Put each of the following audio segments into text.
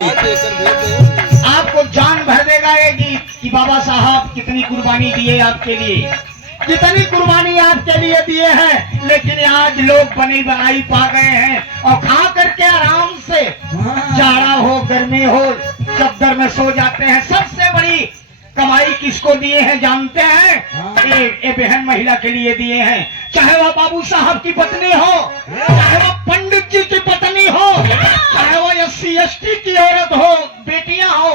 आपको जान भर देगा ये गीत कि बाबा साहब कितनी कुर्बानी दिए आपके लिए, कितनी कुर्बानी आपके लिए दिए हैं। लेकिन आज लोग बनी बनाई पा गए हैं और खा करके आराम से, जाड़ा हो गर्मी हो चद्दर में सो जाते हैं। सबसे बड़ी कमाई किसको दिए हैं जानते हैं? ये बहन महिला के लिए दिए हैं। चाहे वह बाबू साहब की पत्नी हो, चाहे वह पंडित जी की पत्नी हो, चाहे वह SC ST की औरत हो, बेटियां हो,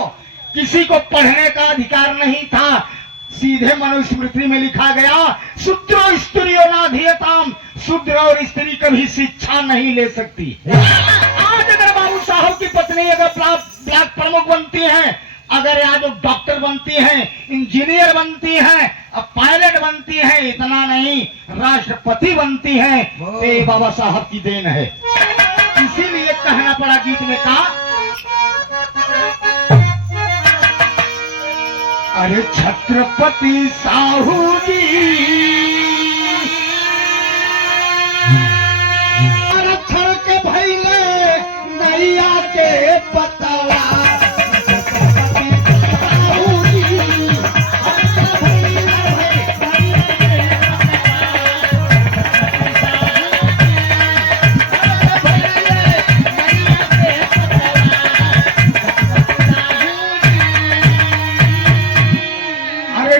किसी को पढ़ने का अधिकार नहीं था। सीधे मनुस्मृति में लिखा गया, शूद्रो स्त्रियो नाधीयताम, शूद्र और स्त्री कभी शिक्षा नहीं ले सकती। आज अगर बाबू साहब की पत्नी अगर ब्लॉक प्रमुख बनती है, अगर आज डॉक्टर बनती हैं, इंजीनियर बनती हैं, पायलट बनती हैं, इतना नहीं राष्ट्रपति बनती हैं, तो ये बाबा साहब की देन है। इसीलिए कहना पड़ा गीत में कहा, अरे छत्रपति साहू जी रक्षण के भैले नैया के पतवा।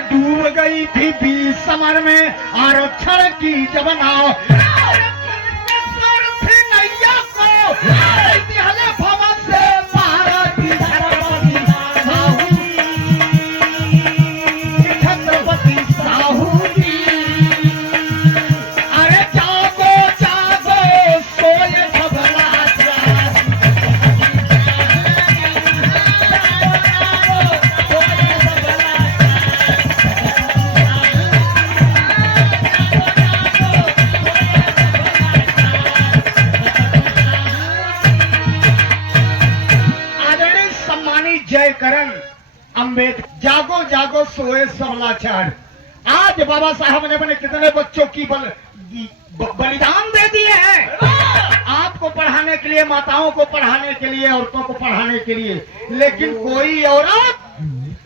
डूब गई थी 20 समर में आरक्षण की जब नाव, नैया को भवन से छत्रपति साहू जी। अरे जागो जागो सोए सबला करण अम्बेडकर। जागो जागो सोए सब लाचार। आज बाबा साहब ने अपने कितने बच्चों की बलिदान दे दिए हैं, आपको पढ़ाने के लिए, माताओं को पढ़ाने के लिए, औरतों को पढ़ाने के लिए। लेकिन कोई औरत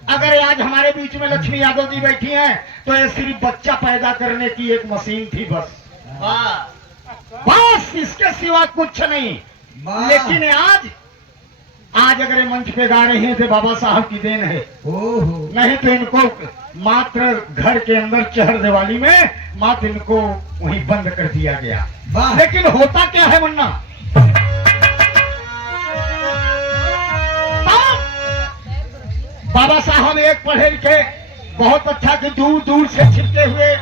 अगर आज हमारे बीच में लक्ष्मी यादव जी बैठी हैं, तो ये सिर्फ बच्चा पैदा करने की एक मशीन थी बस, बस इसके सिवा कुछ नहीं। लेकिन आज अगर मंच पे गा रहे हैं तो बाबा साहब की देन है। नहीं तो इनको मात्र घर के अंदर चहर दिवाली में मात्र इनको वहीं बंद कर दिया गया। लेकिन होता क्या है मुन्ना, बाबा साहब एक पढ़े लिखे बहुत अच्छा कि दूर दूर से छिपके हुए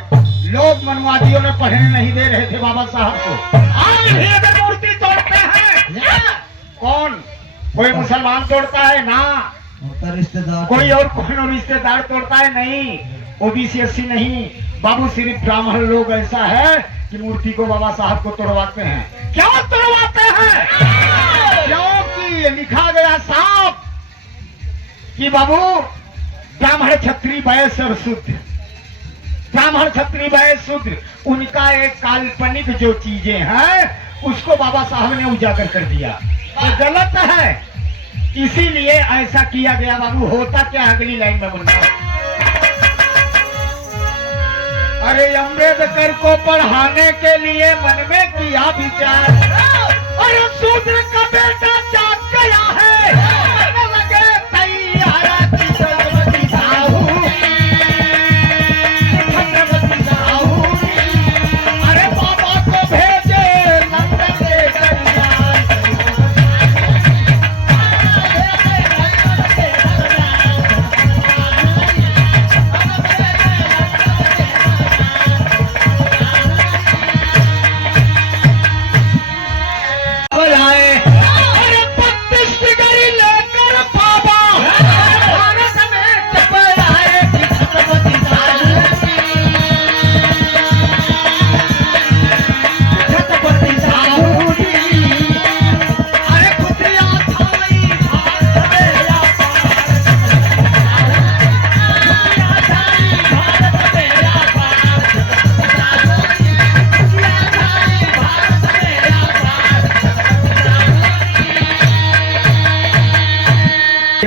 लोग मनवादियों ने पढ़ने नहीं दे रहे थे बाबा साहब को। आज भी अगर मूर्ति तोड़ते हैं, कौन कोई मुसलमान तोड़ता है ना, रिश्तेदार कोई और कौन रिश्तेदार तोड़ता है, नहीं OBC SC नहीं। बाबू सिर्फ ब्राह्मण लोग ऐसा है कि मूर्ति को बाबा साहब को तोड़वाते हैं। क्यों तोड़वाते हैं? क्योंकि लिखा गया साफ कि बाबू ब्राह्मण क्षत्रिय वैश्य और शूद्र, ब्राह्मण क्षत्रिय वैश्य शूद्र, उनका एक काल्पनिक जो चीजें हैं उसको बाबा साहब ने उजागर कर दिया। तो गलत है, इसीलिए ऐसा किया गया। बाबू होता क्या अगली लाइन में बोलना, अरे अम्बेडकर को पढ़ाने के लिए मन में किया विचार, अरे शूद्र का बेटा जाग गया है, लगे तैयार छत्रपति साहू, छत्रपति साहू। अरे बाबा को भेजे लंदन से अरे 32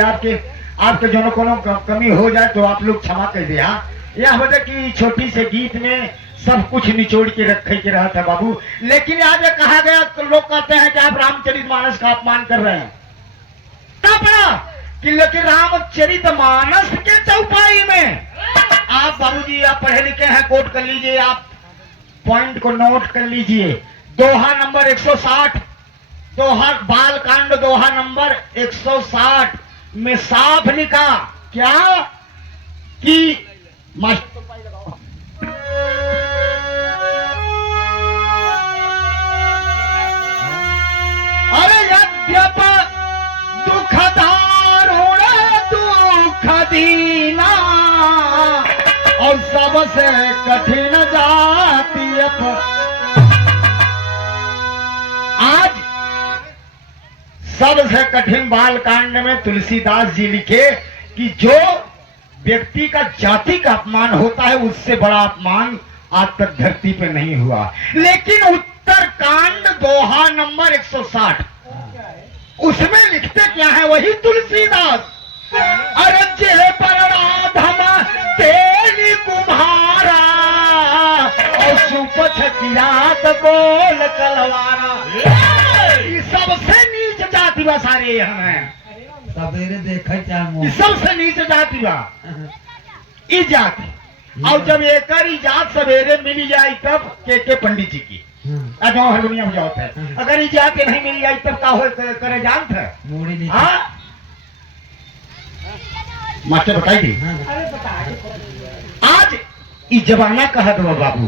आपके आपके जो कोनो कमी हो जाए तो आप लोग क्षमा कर दिया। यह वजह की छोटी से गीत में सब कुछ निचोड़ के रखे के रहा था बाबू। लेकिन आज कहा गया तो लोग कहते हैं कि आप रामचरितमानस का अपमान कर रहे हैं। क्या पड़ा कि लेकिन रामचरितमानस के चौपाई में आप बाबूजी आप पढ़े लिखे हैं, कोट कर लीजिए, आप पॉइंट को नोट कर लीजिए। दोहा नंबर 160, दोहा बालकांड दोहा नंबर 160 में साफ लिखा क्या कि अरे यद्यप दुख दारुण दुख दीना और सबसे कठिन जाति आज सबसे कठिन बालकांड में तुलसीदास जी लिखे कि जो व्यक्ति का जाति का अपमान होता है उससे बड़ा अपमान आज तक धरती पे नहीं हुआ। लेकिन उत्तरकांड दोहा नंबर 160 उसमें लिखते क्या है वही तुलसीदास, अरे जे पर राधम तेली कुम्हारा और सुपथ किरात गोल कलवारा। सबसे नीच जाति बा सारे यहाँ सवेरे देखा सबसे नीच जाति बा ई जाति। और जब एक जात सवेरे मिल जाए तब के पंडित जी की हारमोनियम बजाते हैं, अगर ई जाति नहीं मिल जाए तब का हो करे जानत है। हाँ मास्टर बताइए आज ई जमाना कहा दो बाबू।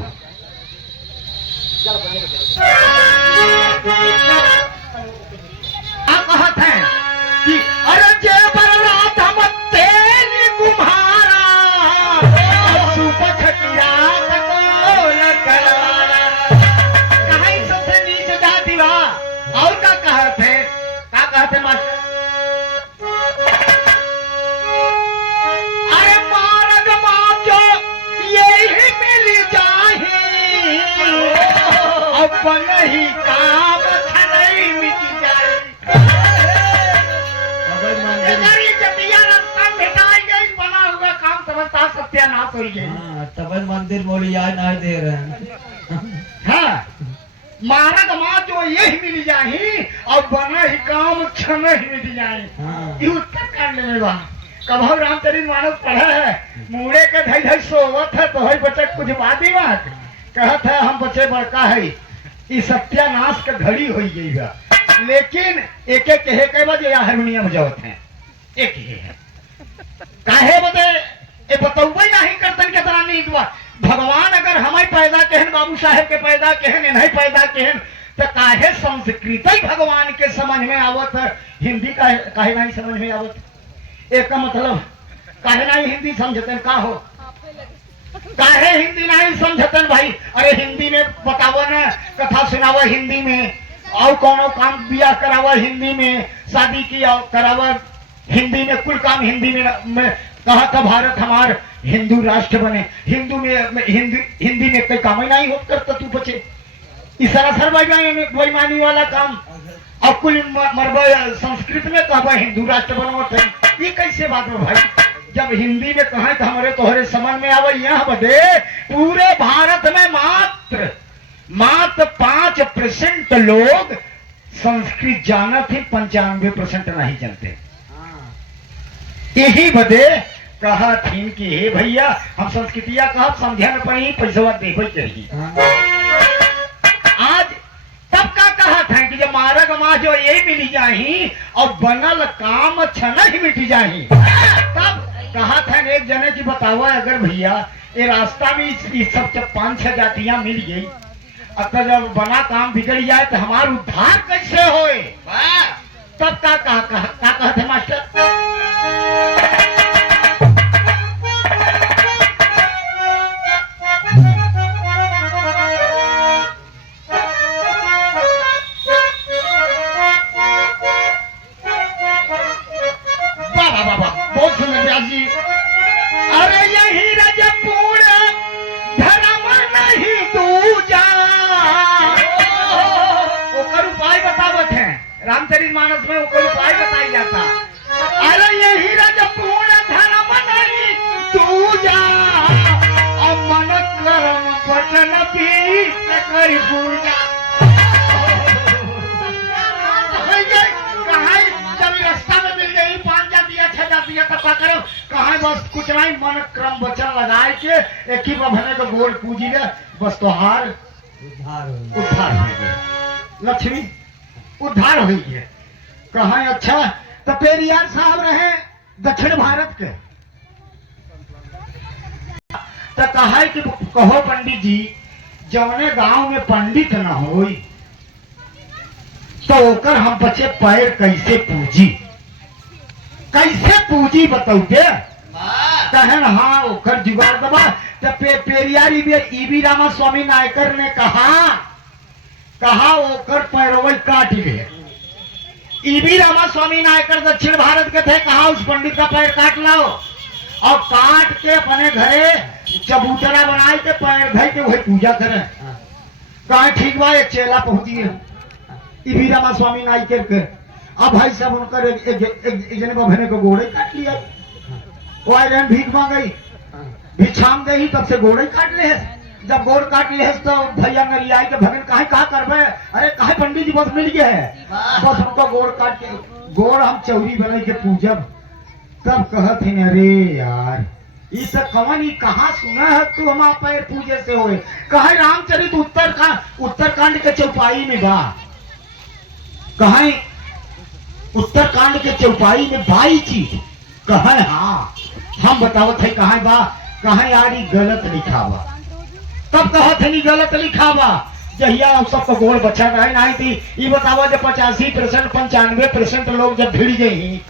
आप कहते हैं कि अरे जे बलराम तेली कुम्हारा सुपथ किरात गोल कलवारा। कहीं सबसे नीच जाति बा। और का कहते मास्टर, अरे मारग माचो यही मिल जाही अपन ही काम छनई मिट जाए। बना हुआ काम समझता सत्यानाश हो गई। तब मंदिर मोली आज नहीं दे रहे हैं। हाँ मारग माँ जो यही मिल जाही और बना ही काम क्षण ही मिट जाए। ये उत्तरकांड में बा। कभी रामचरितमानस पढ़ा है, मुड़े के धई धई सोवत है तो हई बच्चे कुछ बात ही बात कहत है हम बच्चे बड़का है ये सत्यानाश का घड़ी हो गई बा। लेकिन एक एक कहे बजे हारमोनियम बजावत हैं एक ही है काहे बदे ये बतौबे नहीं करतन के तरह नहीं हुआ। भगवान अगर हमें पैदा केहन बाबू साहेब के पैदा केहन नहीं पैदा केहन तो काहे संस्कृत ही भगवान के समझ में आवत है, हिंदी काहे नहीं समझ में आवत। एक का मतलब काहे नहीं हिंदी समझते का हो, काहे हिंदी नहीं समझते भाई। अरे हिंदी में बताओ ना, कथा सुनावा हिंदी में, और कोनो काम बिया करावा हिंदी में, शादी की करावा हिंदी में, कुल काम हिंदी में कहा था भारत हमार हिंदू राष्ट्र बने। हिंदू में हिंदी में कोई काम ही नहीं होत करता तू बचे। इस सरासर बेईमानी वाला काम और कुल मरबा संस्कृत में कहबा हिंदू राष्ट्र बनवत है। ये कैसे बात है भाई, जब हिंदी में कहा तो हमारे तोहरे समझ में आवे। यहाँ बदे पूरे भारत में मात्र 5% लोग संस्कृत जानत ही, 95% नहीं जानते। यही बदे कहा थी कि हे भैया हम संस्कृतिया कहा समझे न पाई पैसा देवे चाहिए। आज तब का कहा था कि जब मारग माँ जो ये मिली जाही और बनल काम छन ही मिट जाही। तब कहा था एक जने की बतावा अगर भैया ये रास्ता में इस सब 5-6 जातियां मिल गई, अगर जब बना काम बिगड़ जाए तो हमारा उद्धार कैसे होए। तब का कहा थे मास्टर, बहुत सुंदर व्यास जी। अरे यही रजपूर धर्म नहीं दूजा, ओकर उपाय बतावत है रामचरितमानस में, ओकर उपाय बताई जाता। अरे ये नहीं पूजा कहा जब रास्ता में मिल गई 5 जाती है 6 जाती है तब करो कहा बस कुछ नहीं मन क्रम वचन लगाए के एक ही बभने को गोड़ पूजी ले बस तोहार उद्धार हो गया लक्ष्मी उद्धार हुई है। कहा अच्छा तो पेरियार साहब रहे दक्षिण भारत के तो कहा कि कहो पंडित जी जौने गांव में पंडित न होई तो ओकर हम बच्चे पैर कैसे पूजी बताओगे कहन हाँ ओकर जुगाड़ दबा तो पेरियार ईबी रामा स्वामी नायकर ने कहा ओकर पैरवल काट ले। ईबी रामा स्वामी नायकर दक्षिण भारत के थे कहा उस पंडित का पैर काट लाओ और काट के अपने घरे चबूतरा बनाए के पैर धई के वही पूजा करें। कहा ठीक बा एक चेला पहुंची है ईबी रामा स्वामी नायकर के अब भाई साहब उनकर एक जने बभने को गोड़े काट लिया वो आयरन भीख मांगई भिक्षाम गई तब से गोड़े काट ले जब गोड़ काट ले तो भैया नरियाई के भगन काहे कहा करबे अरे काहे पंडित जी बस मिल गया है बस उनका गोड़ काट के गोड़ हम चौरी बनाई के पूजब तब कहत है अरे यार ये सब कवन ही कहाँ सुना है तू हमारा पैर पूजे से होए कहे रामचरित उत्तरकांड के चौपाई में बा कहे उत्तरकांड के चौपाई में 22 चीज कहे हाँ हम बतावत है कहा बा कहे यार ये गलत लिखा बा तब कहत है गलत लिखा बा जहिया सबको गोड़ बच्चा रहे नहीं थी ये बतावा जब 85% 95% लोग जब भिड़ गई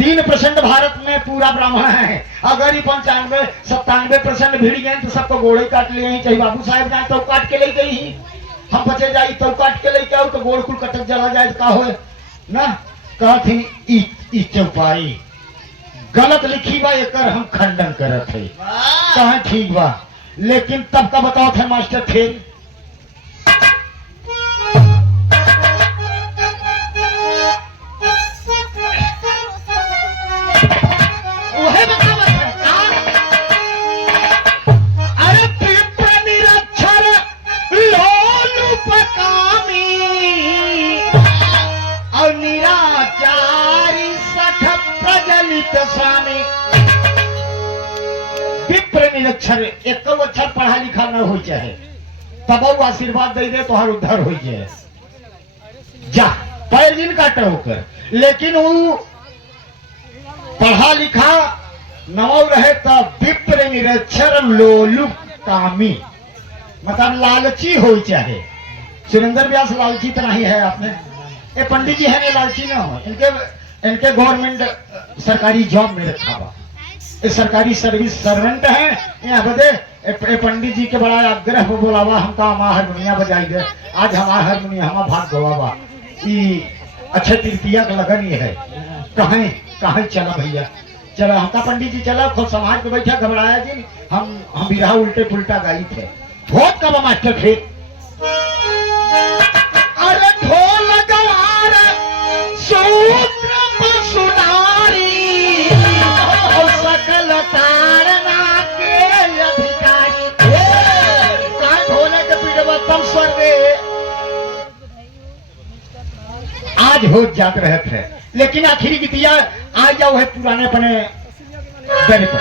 3% भारत में पूरा ब्राह्मण है अगर ये 95-97% भिड़ गए तो सबको गोड़े काट लिए चाहे बाबू साहब जाए तो काट के ले गई हम बचे जाए तो काट के लेके आओ तो गोड़ कुल कटक जला जाए का हो ना कहती ई चौपाई गलत लिखी बा एकर हम खंडन करत है कहा ठीक बा लेकिन तब का बताओ थे मास्टर फिर अक्षर एक अक्षर पढ़ा लिखा न हो चाहे तब आशीर्वाद दे दे तो हर उद्धार हो जाए जा पैर दिन काटे होकर लेकिन वो पढ़ा लिखा नव रहे तब विप्र निरक्षर लोलुप कामी मतलब लालची हो चाहे सुरेंद्र व्यास लालची तो नहीं है आपने ये पंडित जी है ना लालची ना हो इनके गवर्नमेंट सरकारी जॉब में रखा हुआ सरकारी सर्विस सर्वेंट है यहाँ बदे पंडित जी के बड़ा आग्रह को बोलावा हम हमारा हारमोनिया बजाई दे आज हमारा हारमोनिया हमारा भाग गवावा अच्छे तृतीया का लगन ये है कहीं चला भैया चलो हमका पंडित जी चला खुद समाज के बैठा घबराया जी हम बिरहा उल्टे पुल्टा गाई थे बहुत कब मास्टर थे अरे ढोल गवार सूत्र सुनारी सकल तारना के अधिकारी कहा ढोले के पीड़े तम स्वर्गे आज हो जात रहे थे लेकिन आखिरी गीतिया आ जाओ है पुराने अपने दर पर